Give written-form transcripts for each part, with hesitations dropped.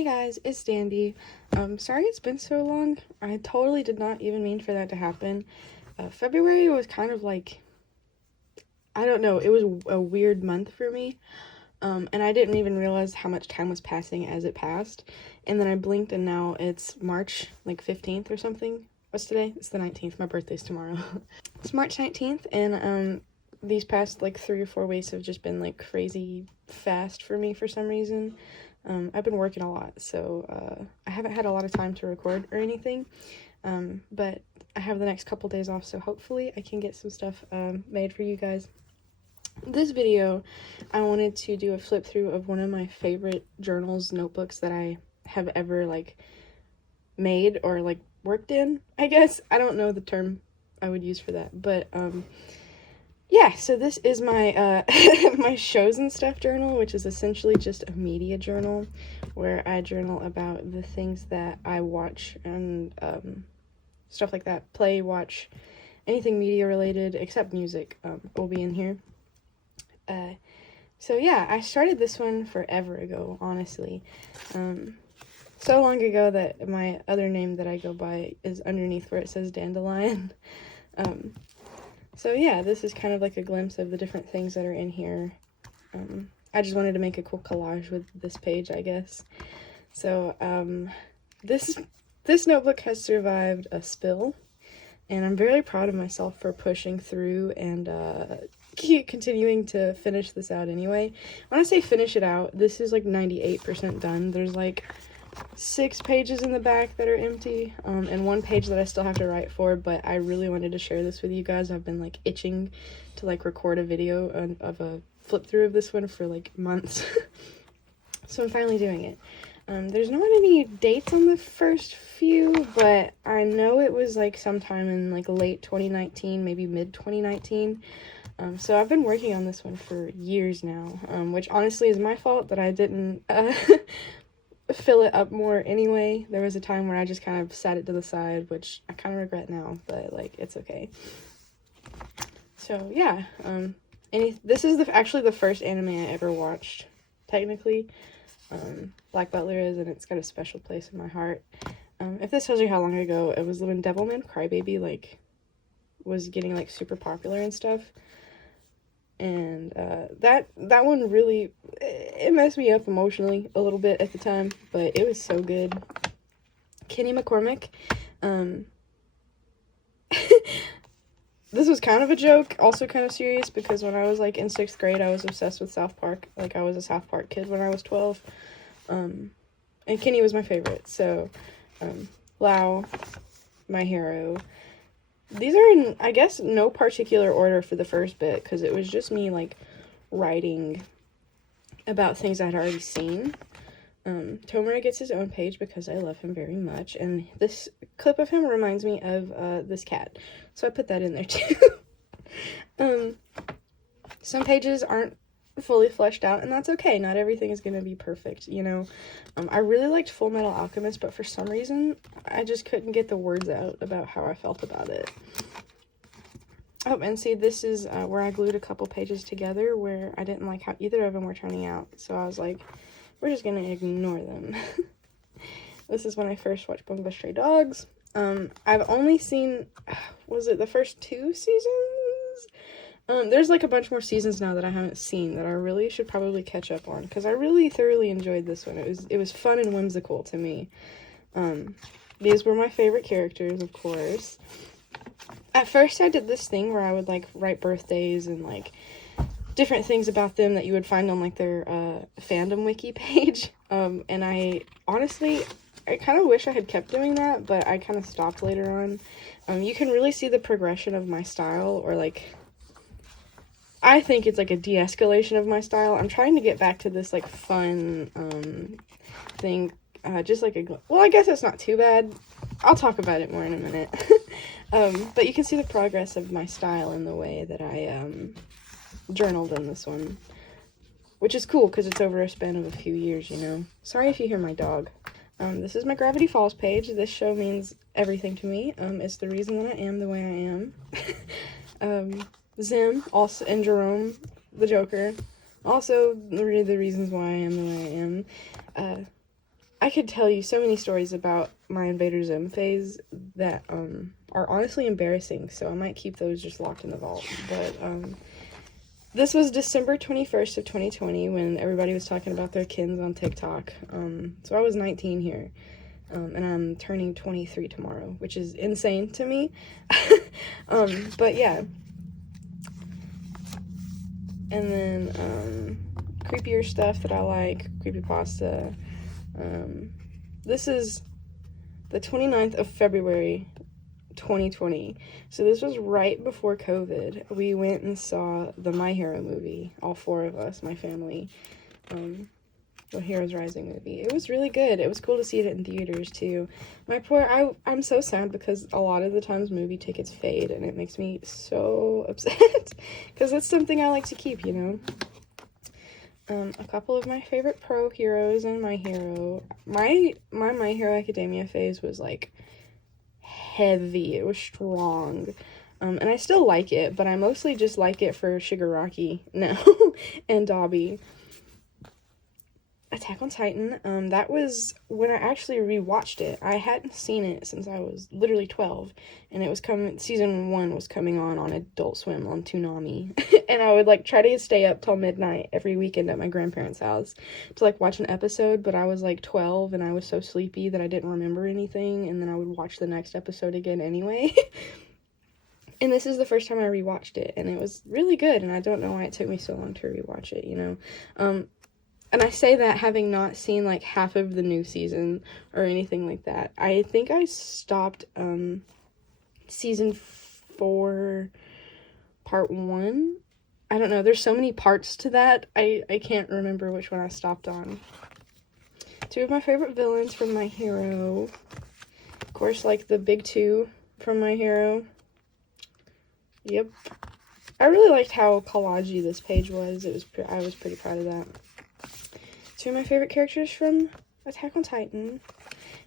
Hey guys, it's Dandy. Sorry it's been so long. I totally did not even mean for that to happen. February was kind of like, I don't know, it was a weird month for me. And I didn't even realize how much time was passing as it passed. And then I blinked and now it's March, like 15th or something. What's today? It's the 19th. My birthday's tomorrow. It's March 19th and these past like 3 or 4 weeks have just been like crazy fast for me for some reason. I've been working a lot, so I haven't had a lot of time to record or anything, but I have the next couple days off, so hopefully I can get some stuff made for you guys. This video, I wanted to do a flip through of one of my favorite journals, notebooks that I have ever like made or like worked in, I guess. I don't know the term I would use for that, but yeah, so this is my my shows and stuff journal, which is essentially just a media journal where I journal about the things that I watch and stuff like that. Play, watch, anything media related except music will be in here. So yeah, I started this one forever ago, honestly. So long ago that my other name that I go by is underneath where it says Dandelion. So yeah, this is kind of like a glimpse of the different things that are in here. I just wanted to make a cool collage with this page, I guess. So this notebook has survived a spill, and I'm very proud of myself for pushing through and keep continuing to finish this out anyway. When I say finish it out, this is like 98% done. There's like 6 pages in the back that are empty, and 1 page that I still have to write for, but I really wanted to share this with you guys. I've been like itching to like record a video of a flip through of this one for like months. So I'm finally doing it. There's not any dates on the first few, but I know it was like sometime in like late 2019, maybe mid 2019. So I've been working on this one for years now, which honestly is my fault that I didn't fill it up more anyway. There was a time where I just kind of sat it to the side, which I kind of regret now, but like it's okay. So yeah, this is actually the first anime I ever watched, technically. Black Butler is, and it's got a special place in my heart. If this tells you how long ago it was, when Devilman Crybaby like was getting like super popular and stuff. And that one really, it messed me up emotionally a little bit at the time, but it was so good. Kenny McCormick, this was kind of a joke, also kind of serious, because when I was like in 6th grade, I was obsessed with South Park. Like I was a South Park kid when I was 12, and Kenny was my favorite. So Lau, my hero. These are in, I guess, no particular order for the first bit, because it was just me, like, writing about things I'd already seen. Tomura gets his own page because I love him very much, and this clip of him reminds me of this cat, so I put that in there, too. Some pages aren't fully fleshed out, and that's okay. Not everything is gonna be perfect, you know. I really liked Full Metal Alchemist, but for some reason I just couldn't get the words out about how I felt about it. Oh, and see, this is where I glued a couple pages together where I didn't like how either of them were turning out, so I was like, we're just gonna ignore them. This is when I first watched Bungo Stray Dogs. I've only seen, was it the first 2 seasons? There's like a bunch more seasons now that I haven't seen that I really should probably catch up on, because I really thoroughly enjoyed this one. It was fun and whimsical to me. These were my favorite characters, of course. At first I did this thing where I would like write birthdays and like different things about them that you would find on like their fandom wiki page. And I honestly, I kind of wish I had kept doing that, but I kind of stopped later on. You can really see the progression of my style, or like, I think it's like a de-escalation of my style. I'm trying to get back to this like fun thing, just like well, I guess it's not too bad. I'll talk about it more in a minute. But you can see the progress of my style in the way that I journaled in this one, which is cool because it's over a span of a few years, you know. Sorry if you hear my dog. This is my Gravity Falls page. This show means everything to me. It's the reason that I am the way I am. Zim, also, and Jerome, the Joker, also the reasons why I am the way I am. I could tell you so many stories about my Invader Zim phase that are honestly embarrassing, so I might keep those just locked in the vault. But this was December 21st of 2020 when everybody was talking about their kins on TikTok. So I was 19 here, and I'm turning 23 tomorrow, which is insane to me. But yeah. And then creepier stuff that I like, creepypasta. This is the 29th of February 2020. So this was right before COVID. We went and saw the My Hero movie, all four of us, my family. The Heroes Rising movie. It was really good. It was cool to see it in theaters too. I'm so sad because a lot of the times movie tickets fade and it makes me so upset because it's something I like to keep, you know. A couple of my favorite pro heroes and My Hero. My My Hero Academia phase was like heavy. It was strong. And I still like it, but I mostly just like it for Shigaraki now and Dobby. Attack on Titan, that was when I actually rewatched it. I hadn't seen it since I was literally 12, and it was season 1 was coming on Adult Swim on Toonami, and I would, like, try to stay up till midnight every weekend at my grandparents' house to, like, watch an episode, but I was, like, 12, and I was so sleepy that I didn't remember anything, and then I would watch the next episode again anyway. And this is the first time I rewatched it, and it was really good, and I don't know why it took me so long to rewatch it, you know? And I say that having not seen, like, half of the new season or anything like that. I think I stopped, season 4, part 1. I don't know. There's so many parts to that. I can't remember which one I stopped on. 2 of my favorite villains from My Hero. Of course, like, the big 2 from My Hero. Yep. I really liked how collagey this page was. I was pretty proud of that. 2 of my favorite characters from Attack on Titan.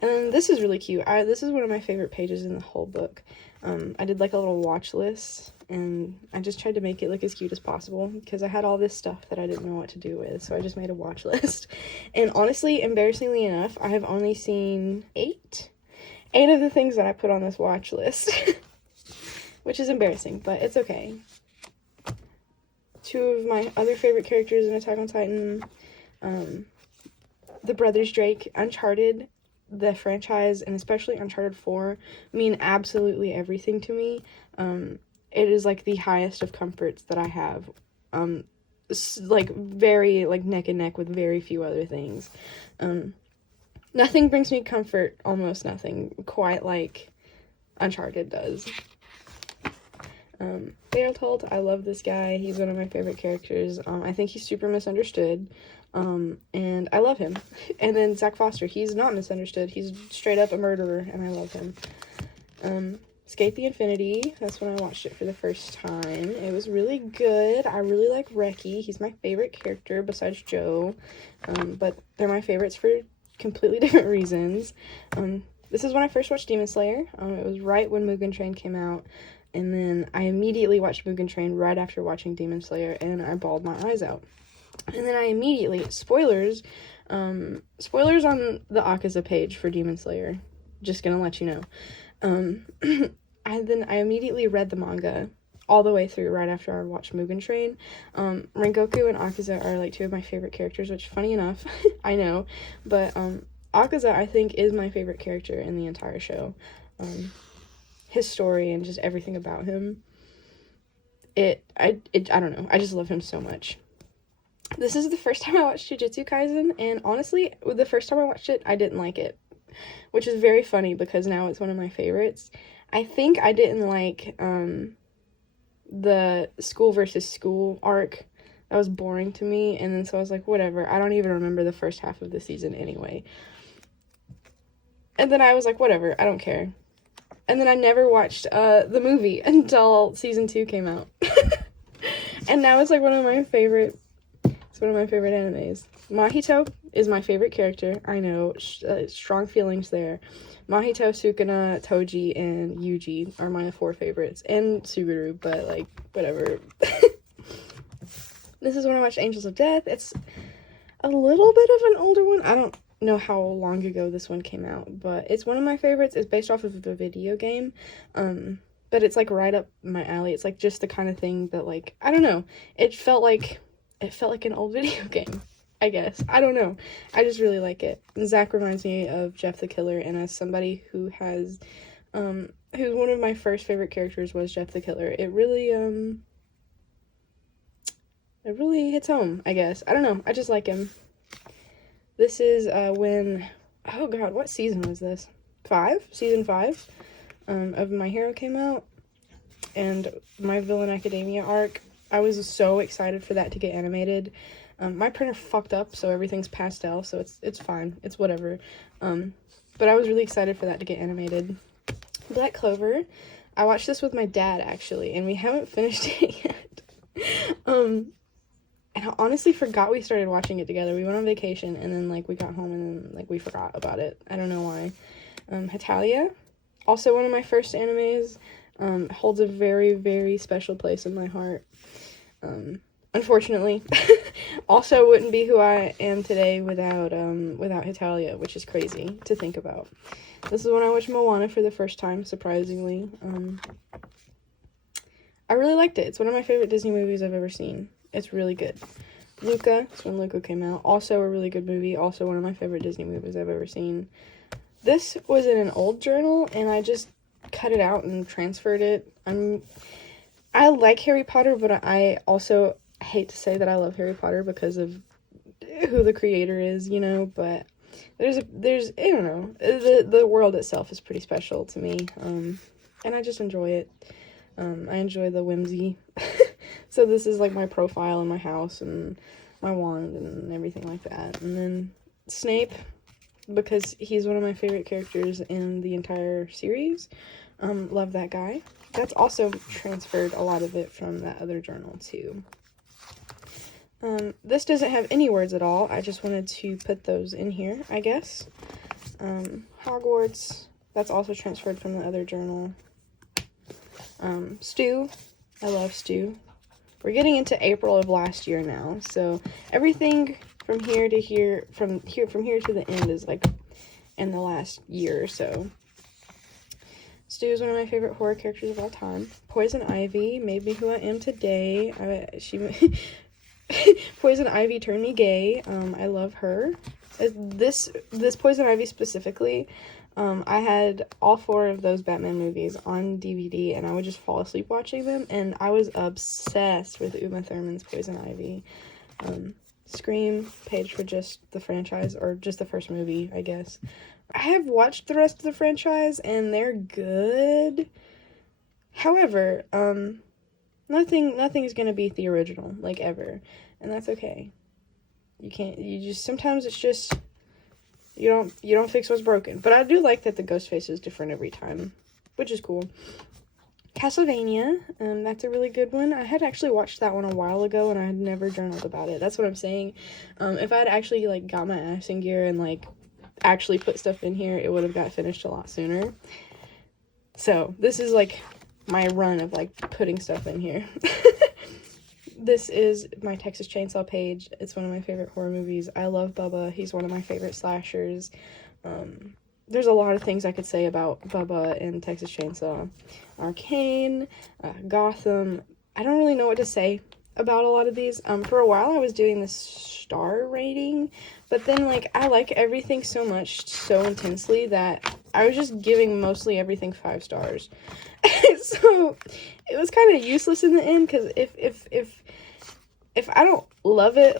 And then this is really cute. This is one of my favorite pages in the whole book. I did like a little watch list, and I just tried to make it look as cute as possible because I had all this stuff that I didn't know what to do with, so I just made a watch list. And honestly, embarrassingly enough, I have only seen 8 of the things that I put on this watch list, which is embarrassing, but it's okay. 2 of my other favorite characters in Attack on Titan. The Brothers Drake, Uncharted, the franchise, and especially Uncharted 4, mean absolutely everything to me. It is, like, the highest of comforts that I have. Like, very, like, neck and neck with very few other things. Nothing brings me comfort, almost nothing, quite like Uncharted does. Bertolt, I love this guy. He's one of my favorite characters. I think he's super misunderstood. And I love him. And then Zach Foster, he's not misunderstood. He's straight up a murderer, and I love him. Skate the Infinity, that's when I watched it for the first time. It was really good. I really like Reki. He's my favorite character besides Joe. But they're my favorites for completely different reasons. This is when I first watched Demon Slayer. It was right when Mugen Train came out. And then I immediately watched Mugen Train right after watching Demon Slayer, and I bawled my eyes out. And then I immediately, spoilers on the Akaza page for Demon Slayer, just gonna let you know. I immediately read the manga all the way through right after I watched Mugen Train. Rengoku and Akaza are, like, 2 of my favorite characters, which, funny enough, I know, but Akaza, I think, is my favorite character in the entire show. His story and just everything about him. I don't know, I just love him so much. This is the first time I watched Jujutsu Kaisen, and honestly, the first time I watched it, I didn't like it, which is very funny because now it's one of my favorites. I think I didn't like the school versus school arc. That was boring to me, and then so I was like, whatever, I don't even remember the first half of the season anyway. And then I was like, whatever, I don't care. And then I never watched the movie until season 2 came out. And now it's, like, one of my favorite animes. Mahito is my favorite character. I know, strong feelings there. Mahito, Sukuna, Toji, and Yuji are my 4 favorites. And Suguru, but, like, whatever. This is when I watched Angels of Death. It's a little bit of an older one. know how long ago this one came out, but it's one of my favorites. It's based off of the video game, but it's like right up my alley. It's like just the kind of thing that, like, I don't know, it felt like an old video game, I guess. I don't know, I just really like it. And Zach reminds me of Jeff the Killer, and as somebody who has who's one of my first favorite characters was Jeff the Killer, it really hits home, I guess. I don't know, I just like him. This is when, oh god, what season was this? Season 5 of My Hero came out, and My Villain Academia arc. I was so excited for that to get animated. My printer fucked up, so everything's pastel, so it's fine, it's whatever. But I was really excited for that to get animated. Black Clover, I watched this with my dad, actually, and we haven't finished it yet. And I honestly forgot we started watching it together. We went on vacation, and then, like, we got home, and then, like, we forgot about it. I don't know why. Hetalia, also one of my first animes, holds a very, very special place in my heart. Unfortunately, also wouldn't be who I am today without Hetalia, which is crazy to think about. This is when I watched Moana for the first time, surprisingly. I really liked it. It's one of my favorite Disney movies I've ever seen. It's really good. Luca, that's when Luca came out. Also a really good movie. Also one of my favorite Disney movies I've ever seen. This was in an old journal, and I just cut it out and transferred it. I like Harry Potter, but I also hate to say that I love Harry Potter because of who the creator is, you know, but there's I don't know, the world itself is pretty special to me, and I just enjoy it. I enjoy the whimsy. So this is like my profile in my house and my wand and everything like that. And then Snape, because he's one of my favorite characters in the entire series. Love that guy. That's also transferred a lot of it from that other journal too. This doesn't have any words at all. I just wanted to put those in here, I guess. Hogwarts, that's also transferred from the other journal. Stu, I love Stu. We're getting into April of last year now, so everything from here to here, from here to the end is like in the last year or so. Stu is one of my favorite horror characters of all time. Poison Ivy made me who I am today. Poison Ivy turned me gay. I love her. This Poison Ivy specifically, I had all 4 of those Batman movies on DVD, and I would just fall asleep watching them, and I was obsessed with Uma Thurman's Poison Ivy. Scream, page for just the franchise, or just the first movie, I guess. I have watched the rest of the franchise, and they're good. However, nothing's gonna beat the original, like, ever, and that's okay. Sometimes it's just, you don't fix what's broken. But I do like that the ghost face is different every time, which is cool. Castlevania, that's a really good one. I had actually watched that one a while ago, and I had never journaled about it. That's what I'm saying. If I had actually, like, got my ass in gear and, like, actually put stuff in here, it would have got finished a lot sooner. So, this is, like, my run of, like, putting stuff in here. This is my Texas Chainsaw page. It's one of my favorite horror movies. I love Bubba. He's one of my favorite slashers. There's a lot of things I could say about Bubba and Texas Chainsaw. Arcane, Gotham. I don't really know what to say about a lot of these. For a while I was doing this star rating, but then, like, I like everything so much, so intensely, that I was just giving mostly everything 5 stars. So it was kind of useless in the end, because if I don't love it,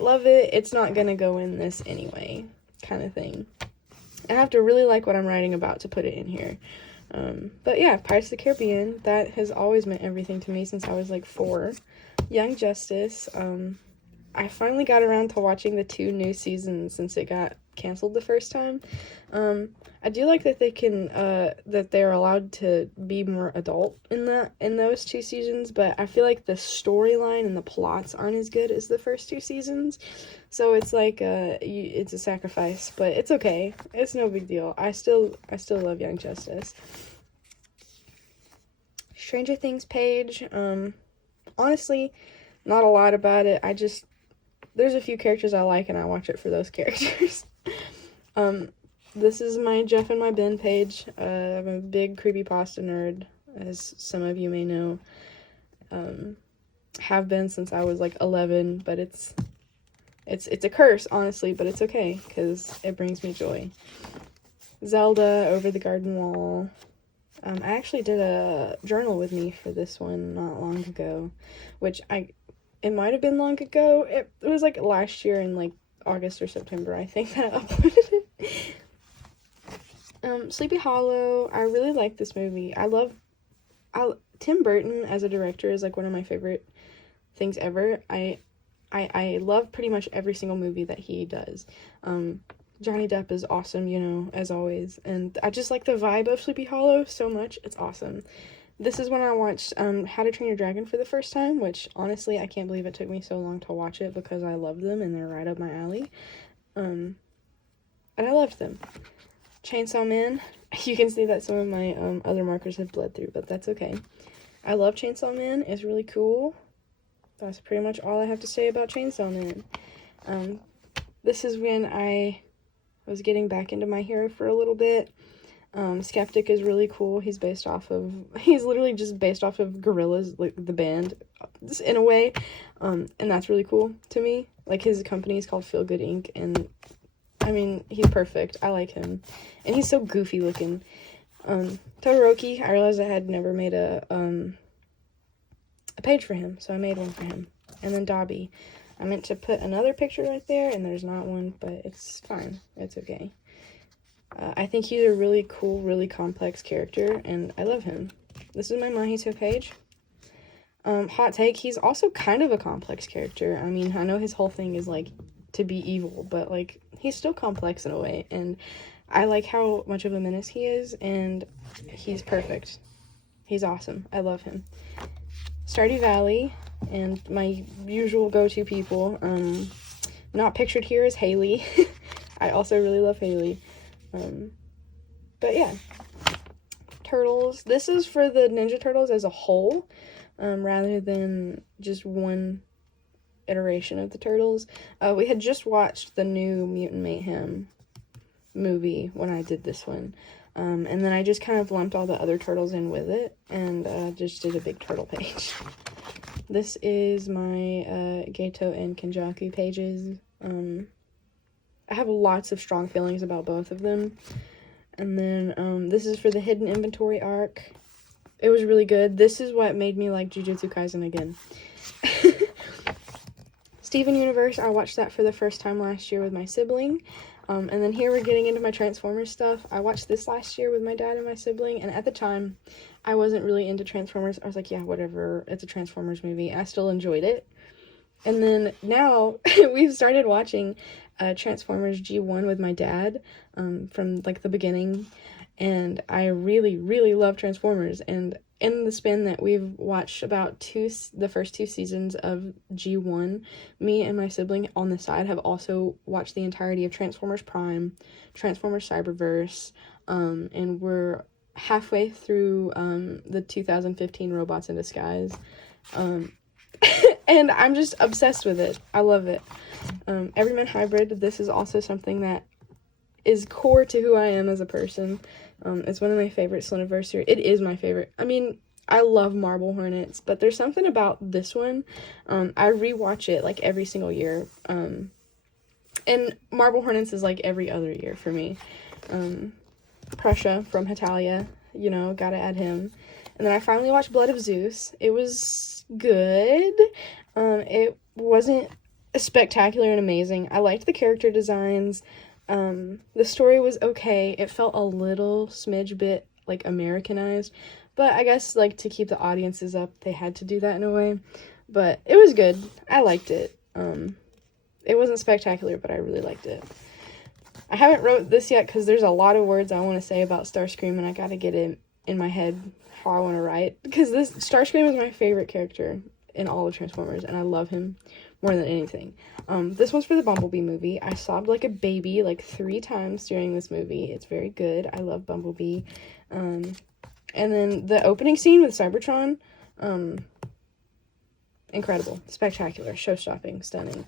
it's not gonna go in this anyway, kind of thing. I have to really like what I'm writing about to put it in here. But yeah, Pirates of the Caribbean, that has always meant everything to me since I was like 4. Young Justice, I finally got around to watching the 2 new seasons since it got canceled the first time. I do like that they can, that they're allowed to be more adult in those 2 seasons, but I feel like the storyline and the plots aren't as good as the first 2 seasons. So it's like, it's a sacrifice, but it's okay. It's no big deal. I still love Young Justice. Stranger Things page, honestly, not a lot about it. There's a few characters I like, and I watch it for those characters. This is my Jeff and my Ben page. I'm a big creepypasta nerd, as some of you may know. Have been since I was like 11, but it's a curse, honestly, but it's okay, because it brings me joy. Zelda, Over the Garden Wall. I actually did a journal with me for this one not long ago, which it might have been long ago. It was like last year in like August or September, I think, that I uploaded it. Sleepy Hollow, I really like this movie. Tim Burton as a director is like one of my favorite things ever. I love pretty much every single movie that he does. Johnny Depp is awesome, you know, as always, and I just like the vibe of Sleepy Hollow so much. It's awesome. This is when I watched How to Train Your Dragon for the first time, which honestly I can't believe it took me so long to watch it, because I love them and they're right up my alley. And I loved them. Chainsaw Man, you can see that some of my other markers have bled through, but that's okay. I love Chainsaw Man. It's really cool. That's pretty much all I have to say about Chainsaw Man. This is when I was getting back into My Hero for a little bit. Skeptic is really cool. He's literally just based off of Gorillaz, like the band, in a way. And that's really cool to me. Like, his company is called Feel Good Inc. And I mean, he's perfect. I like him. And he's so goofy looking. Todoroki, I realized I had never made a page for him, so I made one for him. And then Dobby. I meant to put another picture right there, and there's not one, but it's fine. It's okay. I think he's a really cool, really complex character, and I love him. This is my Mahito page. Hot take, he's also kind of a complex character. I mean, I know his whole thing is, like, to be evil, but, like, he's still complex in a way, and I like how much of a menace he is, and he's perfect. He's awesome. I love him. Stardew Valley, and my usual go-to people. Not pictured here is Haley. I also really love Haley. But yeah. Turtles. This is for the Ninja Turtles as a whole, rather than just one iteration of the Turtles. We had just watched the new Mutant Mayhem movie when I did this one. And then I just kind of lumped all the other turtles in with it, and just did a big turtle page. This is my Gato and Kenjaku pages. I have lots of strong feelings about both of them. And then this is for the Hidden Inventory arc. It was really good. This is what made me like Jujutsu Kaisen again. Steven Universe, I watched that for the first time last year with my sibling. And then here we're getting into my Transformers stuff. I watched this last year with my dad and my sibling, and at the time, I wasn't really into Transformers. I was like, yeah, whatever, it's a Transformers movie. I still enjoyed it. And then now, we've started watching Transformers G1 with my dad from, like, the beginning, and I really, really love Transformers, and in the span that we've watched about the first two seasons of G1, me and my sibling on the side have also watched the entirety of Transformers Prime, Transformers Cyberverse, and we're halfway through the 2015 Robots in Disguise, and I'm just obsessed with it. I love it. Everyman Hybrid, this is also something that is core to who I am as a person. It's one of my favorite Slenderverse. It is my favorite. I mean, I love Marble Hornets, but there's something about this one. I rewatch it like every single year. And Marble Hornets is like every other year for me. Prussia from Hetalia, you know, gotta add him. And then I finally watched Blood of Zeus. It was good. It wasn't spectacular and amazing. I liked the character designs. The story was okay. It felt a little smidge bit like Americanized, but I guess like to keep the audiences up, they had to do that in a way. But it was good. I liked it. It wasn't spectacular, but I really liked it. I haven't wrote this yet because there's a lot of words I want to say about Starscream, and I gotta get it in my head how I want to write, because this Starscream is my favorite character in all of Transformers, and I love him more than anything. This one's for the Bumblebee movie. I sobbed like a baby like 3 times during this movie. It's very good. I love Bumblebee. And then the opening scene with Cybertron, incredible, spectacular, show-stopping, stunning.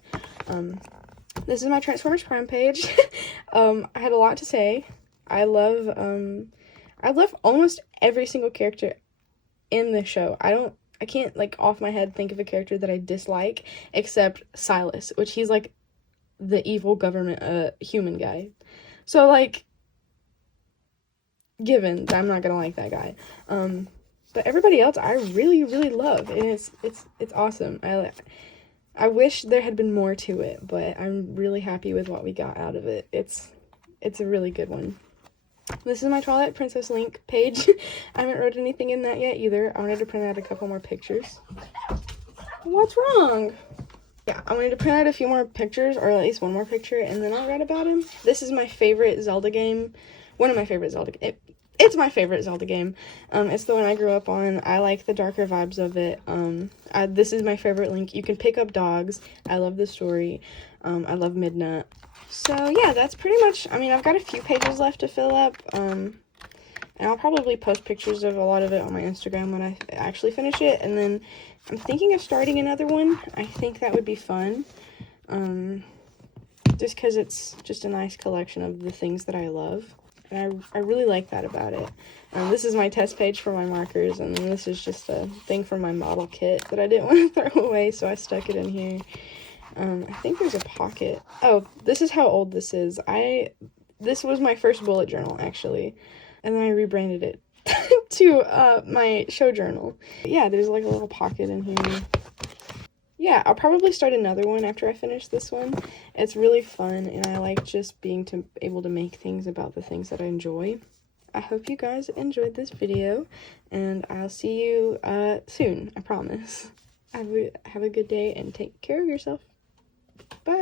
This is my Transformers Prime page. I had a lot to say. I love almost every single character in the show. I can't, like, off my head think of a character that I dislike, except Silas, which he's, like, the evil government, human guy. So, like, given, I'm not gonna like that guy. But everybody else I really, really love, and it's awesome. I wish there had been more to it, but I'm really happy with what we got out of it. It's a really good one. This is my Twilight Princess link page. I haven't wrote anything in that yet either. I wanted to print out a couple more pictures. What's wrong? Yeah, I wanted to print out a few more pictures, or at least one more picture, and then I'll write about him. This is my favorite Zelda game. One of my favorite Zelda games. It's my favorite Zelda game. It's the one I grew up on. I like the darker vibes of it. This is my favorite Link. You can pick up dogs. I love the story. I love Midna. So yeah, that's pretty much, I mean, I've got a few pages left to fill up. And I'll probably post pictures of a lot of it on my Instagram when I actually finish it. And then I'm thinking of starting another one. I think that would be fun. Just because it's just a nice collection of the things that I love. And I really like that about it. This is my test page for my markers, and then this is just a thing from my model kit that I didn't want to throw away, so I stuck it in here. I think there's a pocket. Oh, this is how old this is. This was my first bullet journal, actually, and then I rebranded it to my show journal. Yeah, there's like a little pocket in here. Yeah, I'll probably start another one after I finish this one. It's really fun, and I like just being able to make things about the things that I enjoy. I hope you guys enjoyed this video, and I'll see you soon, I promise. Have a good day, and take care of yourself. Bye!